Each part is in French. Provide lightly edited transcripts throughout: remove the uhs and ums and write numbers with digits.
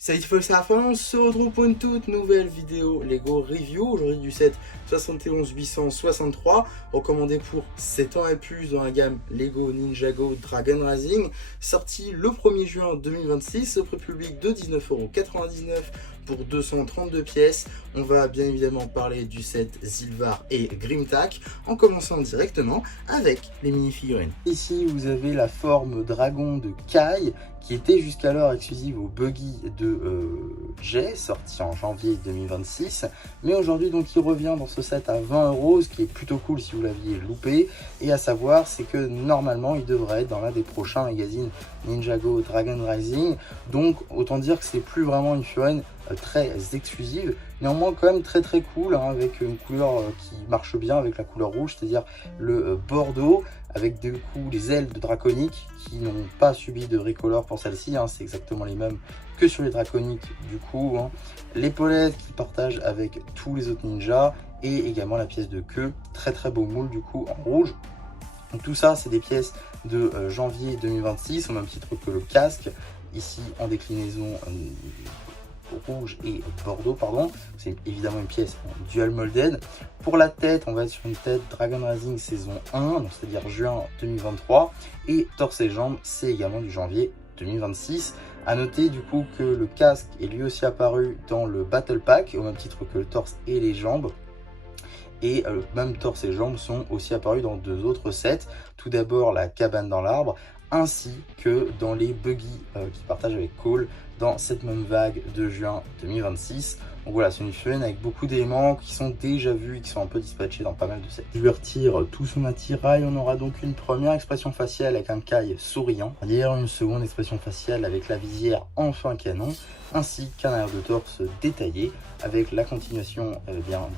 Salut Fox, c'est la fin, on se retrouve pour une toute nouvelle vidéo Lego Review, aujourd'hui du set 71863, recommandé pour 7 ans et plus dans la gamme Lego Ninjago Dragon Rising, sorti le 1er juin 2026 au prix public de 19,99 € pour 232 pièces. On va bien évidemment parler du set Zilvar et Grimtack, en commençant directement avec les mini-figurines. Ici vous avez la forme dragon de Kai, qui était jusqu'alors exclusive au Buggy de Jay, sorti en janvier 2026. Mais aujourd'hui, donc, il revient dans ce set à 20 €, ce qui est plutôt cool si vous l'aviez loupé. Et à savoir, c'est que normalement, il devrait être dans l'un des prochains magazines Ninjago Dragon Rising. Donc, autant dire que c'est plus vraiment une figurine très exclusive, néanmoins quand même très cool, hein, avec une couleur qui marche bien avec la couleur rouge, c'est-à-dire le bordeaux, avec du coup les ailes de draconique qui n'ont pas subi de recolor pour celle-ci, hein, c'est exactement les mêmes que sur les draconiques du coup, hein. L'épaulette qui partage avec tous les autres ninjas et également la pièce de queue, très beau moule du coup en rouge. Donc tout ça c'est des pièces de janvier 2026, au même titre que le casque, ici en déclinaison rouge et bordeaux, pardon. C'est évidemment une pièce en dual molded. Pour la tête, on va être sur une tête Dragon Rising saison 1, donc c'est-à-dire juin 2023, et torse et jambes, c'est également du janvier 2026. À noter du coup que le casque est lui aussi apparu dans le Battle Pack, au même titre que le torse et les jambes. Et même torse et jambes sont aussi apparus dans deux autres sets. Tout d'abord la cabane dans l'arbre, ainsi que dans les buggy qui partagent avec Cole dans cette même vague de juin 2026. Donc voilà, c'est une figurine avec beaucoup d'éléments qui sont déjà vus et qui sont un peu dispatchés dans pas mal de sets. Je lui retire tout son attirail. On aura donc une première expression faciale avec un Kai souriant, derrière une seconde expression faciale avec la visière en fin canon, ainsi qu'un arrière de torse détaillé avec la continuation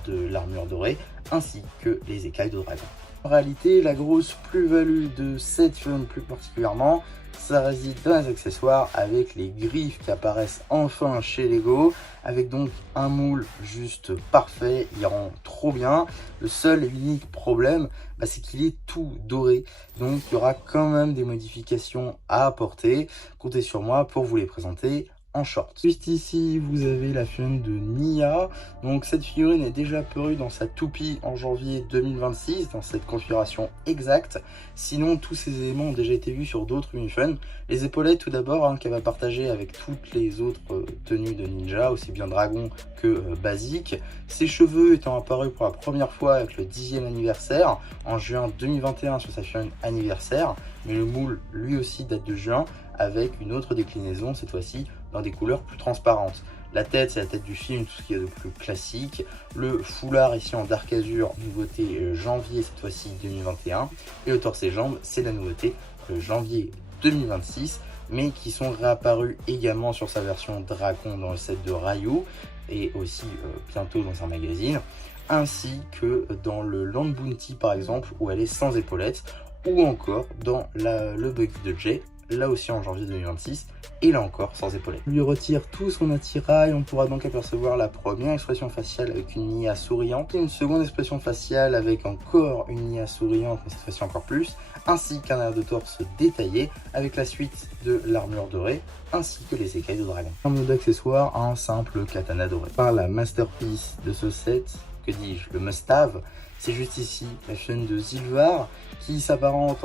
de l'armure dorée, ainsi que les écailles de dragon. En réalité, la grosse plus-value de cette figurine plus particulièrement, ça réside dans les accessoires avec les griffes qui apparaissent enfin chez Lego, avec donc un moule juste parfait, il rend trop bien. Le seul et unique problème, c'est qu'il est tout doré, donc il y aura quand même des modifications à apporter. Comptez sur moi pour vous les présenter en short. Juste ici, vous avez la figurine de Nia. Donc cette figurine est déjà apparue dans sa toupie en janvier 2026, dans cette configuration exacte. Sinon, tous ces éléments ont déjà été vus sur d'autres minifigurines. Les épaulettes, tout d'abord, hein, qu'elle va partager avec toutes les autres tenues de ninja, aussi bien dragon que basique. Ses cheveux étant apparus pour la première fois avec le 10e anniversaire, en juin 2021 sur sa figurine anniversaire. Mais le moule, lui aussi, date de juin, avec une autre déclinaison, cette fois-ci dans des couleurs plus transparentes. La tête, c'est la tête du film, tout ce qu'il y a de plus classique. Le foulard ici en dark azur, nouveauté janvier cette fois-ci 2021. Et le torse et jambes, c'est la nouveauté janvier 2026, mais qui sont réapparus également sur sa version dragon dans le set de Ryu, et aussi bientôt dans un magazine, ainsi que dans le Land Bounty par exemple, où elle est sans épaulettes, ou encore dans le Buggy de Jay, là aussi en janvier 2026, et là encore sans épaulettes. On lui retire tout son attirail, on pourra donc apercevoir la première expression faciale avec une Nia souriante, et une seconde expression faciale avec encore une Nia souriante, mais cette fois-ci encore plus, ainsi qu'un air de torse détaillé avec la suite de l'armure dorée, ainsi que les écailles de dragon. En mode d'accessoire, un simple katana doré. Par la masterpiece de ce set, que dis-je, le must-have, c'est juste ici la chaîne de Zilvar qui s'apparente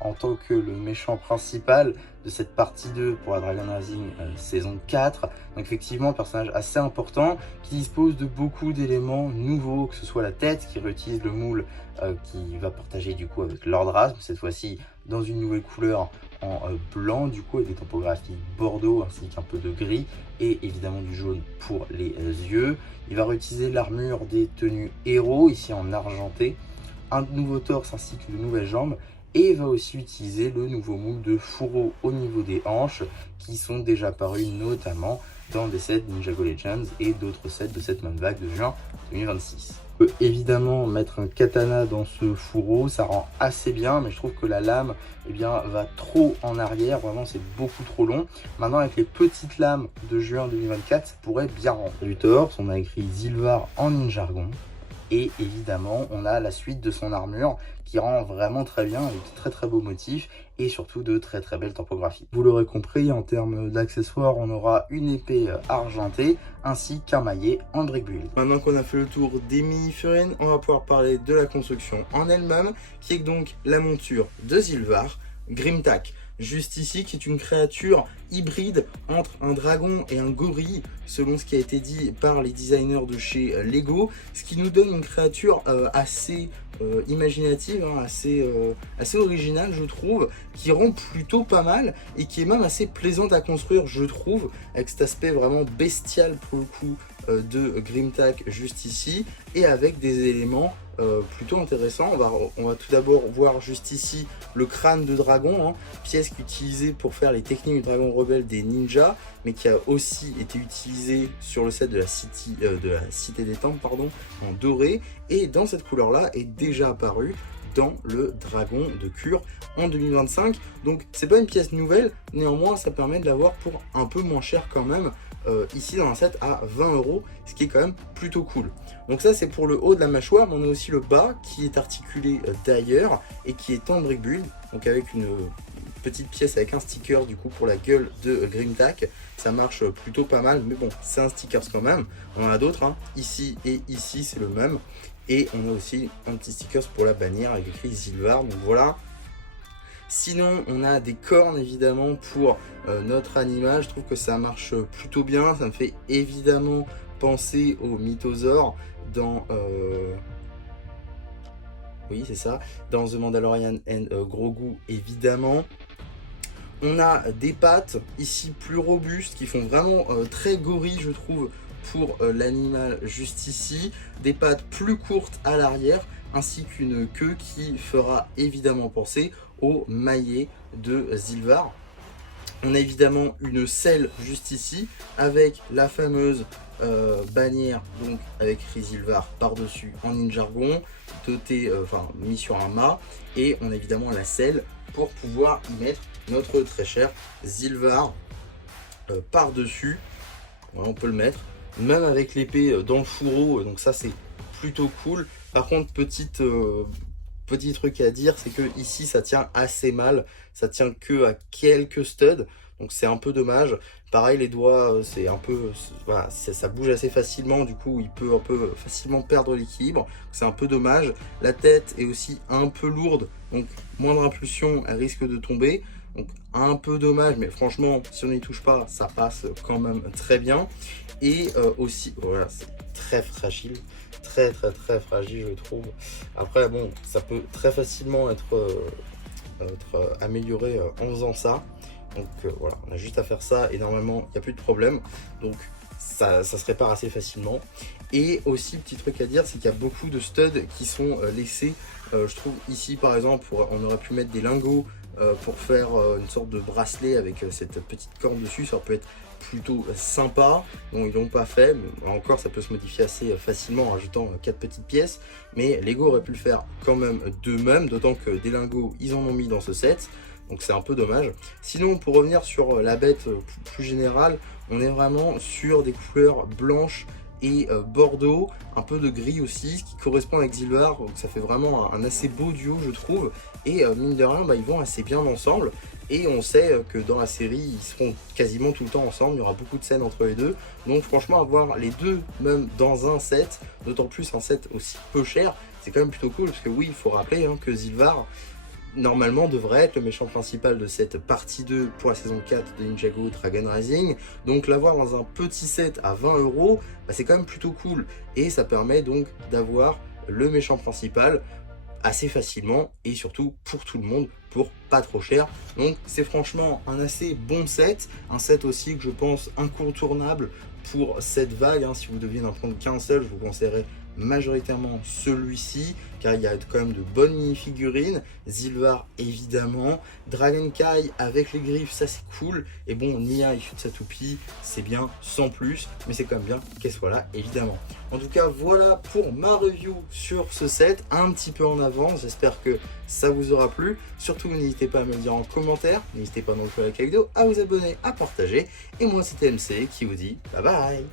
en tant que le méchant principal de cette partie 2 pour la Dragon Rising saison 4. Donc effectivement, un personnage assez important qui dispose de beaucoup d'éléments nouveaux, que ce soit la tête qui réutilise le moule qui va partager du coup avec Lord Raz, cette fois-ci dans une nouvelle couleur en blanc, du coup avec des topographies bordeaux ainsi qu'un peu de gris et évidemment du jaune pour les yeux. Il va réutiliser l'armure des tenues héros ici en argenté, un nouveau torse ainsi que de nouvelles jambes, et va aussi utiliser le nouveau moule de fourreau au niveau des hanches qui sont déjà apparus notamment dans des sets Ninjago Legends et d'autres sets de cette même vague de juin 2026. On peut évidemment mettre un katana dans ce fourreau, ça rend assez bien, mais je trouve que la lame va trop en arrière, vraiment c'est beaucoup trop long. Maintenant avec les petites lames de juin 2024, ça pourrait bien rendre. Du torse, on a écrit Zilvar en ninjargon, Et évidemment, on a la suite de son armure qui rend vraiment très bien, avec de très très beaux motifs et surtout de très très belles topographies. Vous l'aurez compris, en termes d'accessoires, on aura une épée argentée ainsi qu'un maillet en brick build. Maintenant qu'on a fait le tour des mini-figurines, on va pouvoir parler de la construction en elle-même, qui est donc la monture de Zilvar, Grimtack. Juste ici, qui est une créature hybride entre un dragon et un gorille, selon ce qui a été dit par les designers de chez Lego, ce qui nous donne une créature assez imaginative, hein, assez originale, je trouve, qui rend plutôt pas mal et qui est même assez plaisante à construire, je trouve, avec cet aspect vraiment bestial pour le coup de Grimtack juste ici, et avec des éléments plutôt intéressant. On va tout d'abord voir juste ici le crâne de dragon, hein, pièce utilisée pour faire les techniques du dragon rebelle des ninjas, mais qui a aussi été utilisée sur le set de la Cité des Temples, pardon, en doré, et dans cette couleur là est déjà apparue dans le dragon de Cure en 2025. Donc c'est pas une pièce nouvelle, néanmoins ça permet de l'avoir pour un peu moins cher quand même, ici dans un set à 20 €, ce qui est quand même plutôt cool. Donc ça c'est pour le haut de la mâchoire, mais on a aussi le bas qui est articulé d'ailleurs et qui est en brick build, donc avec une petite pièce avec un sticker du coup pour la gueule de Grimtack. Ça marche plutôt pas mal, mais bon, c'est un sticker quand même. On en a d'autres, hein. Ici et ici c'est le même. Et on a aussi un petit sticker pour la bannière avec écrit Zilvar, donc voilà. Sinon, on a des cornes évidemment pour notre animal. Je trouve que ça marche plutôt bien. Ça me fait évidemment penser au mythosaure dans... Oui, c'est ça. Dans The Mandalorian and Grogu, évidemment. On a des pattes ici plus robustes qui font vraiment très gorille, je trouve, pour l'animal juste ici. Des pattes plus courtes à l'arrière, ainsi qu'une queue qui fera évidemment penser au maillet de Zilvar. On a évidemment une selle juste ici avec la fameuse bannière, donc avec Zilvar par-dessus en ninjargon, doté, mis sur un mât, et on a évidemment la selle pour pouvoir y mettre notre très cher Zilvar par-dessus. Voilà, on peut le mettre, même avec l'épée dans le fourreau, donc ça c'est plutôt cool. Par contre, petit truc à dire, c'est que ici ça tient assez mal, ça tient que à quelques studs, donc c'est un peu dommage. Pareil, les doigts, c'est un peu, voilà, ça bouge assez facilement, du coup il peut un peu facilement perdre l'équilibre, c'est un peu dommage. La tête est aussi un peu lourde, donc moindre impulsion, elle risque de tomber, donc un peu dommage, mais franchement si on n'y touche pas, ça passe quand même très bien. Et aussi, voilà, c'est très fragile, très fragile je trouve. Après bon, ça peut très facilement être amélioré en faisant ça. Donc voilà, on a juste à faire ça et normalement il n'y a plus de problème. Donc ça se répare assez facilement. Et aussi, petit truc à dire, c'est qu'il y a beaucoup de studs qui sont laissés. Je trouve ici par exemple, on aurait pu mettre des lingots pour faire une sorte de bracelet avec cette petite corne dessus. Ça peut être plutôt sympa. Bon, ils l'ont pas fait, mais encore ça peut se modifier assez facilement en rajoutant 4 petites pièces, mais Lego aurait pu le faire quand même d'eux-mêmes, d'autant que des lingots ils en ont mis dans ce set, donc c'est un peu dommage. Sinon, pour revenir sur la bête plus générale, on est vraiment sur des couleurs blanches et bordeaux, un peu de gris aussi, ce qui correspond avec Zilvar, donc ça fait vraiment un assez beau duo je trouve, et mine de rien, ils vont assez bien ensemble. Et on sait que dans la série, ils seront quasiment tout le temps ensemble, il y aura beaucoup de scènes entre les deux. Donc franchement, avoir les deux même dans un set, d'autant plus un set aussi peu cher, c'est quand même plutôt cool. Parce que oui, il faut rappeler que Zilvar, normalement, devrait être le méchant principal de cette partie 2 pour la saison 4 de Ninjago Dragon Rising. Donc l'avoir dans un petit set à 20 €, c'est quand même plutôt cool. Et ça permet donc d'avoir le méchant principal assez facilement et surtout pour tout le monde pour pas trop cher. Donc c'est franchement un assez bon set, un set aussi que je pense incontournable pour cette vague. Si vous deviez n'en prendre qu'un seul, je vous conseillerais majoritairement celui-ci car il y a quand même de bonnes mini-figurines. Zilvar évidemment, Dragon Kai avec les griffes, ça c'est cool, et bon, Nia issue de sa toupie, c'est bien sans plus, mais c'est quand même bien qu'elle soit là évidemment. En tout cas, voilà pour ma review sur ce set, un petit peu en avance. J'espère que ça vous aura plu. Surtout, n'hésitez pas à me le dire en commentaire, n'hésitez pas non plus à liker la vidéo, à vous abonner, à partager, et moi c'était MC qui vous dit bye bye.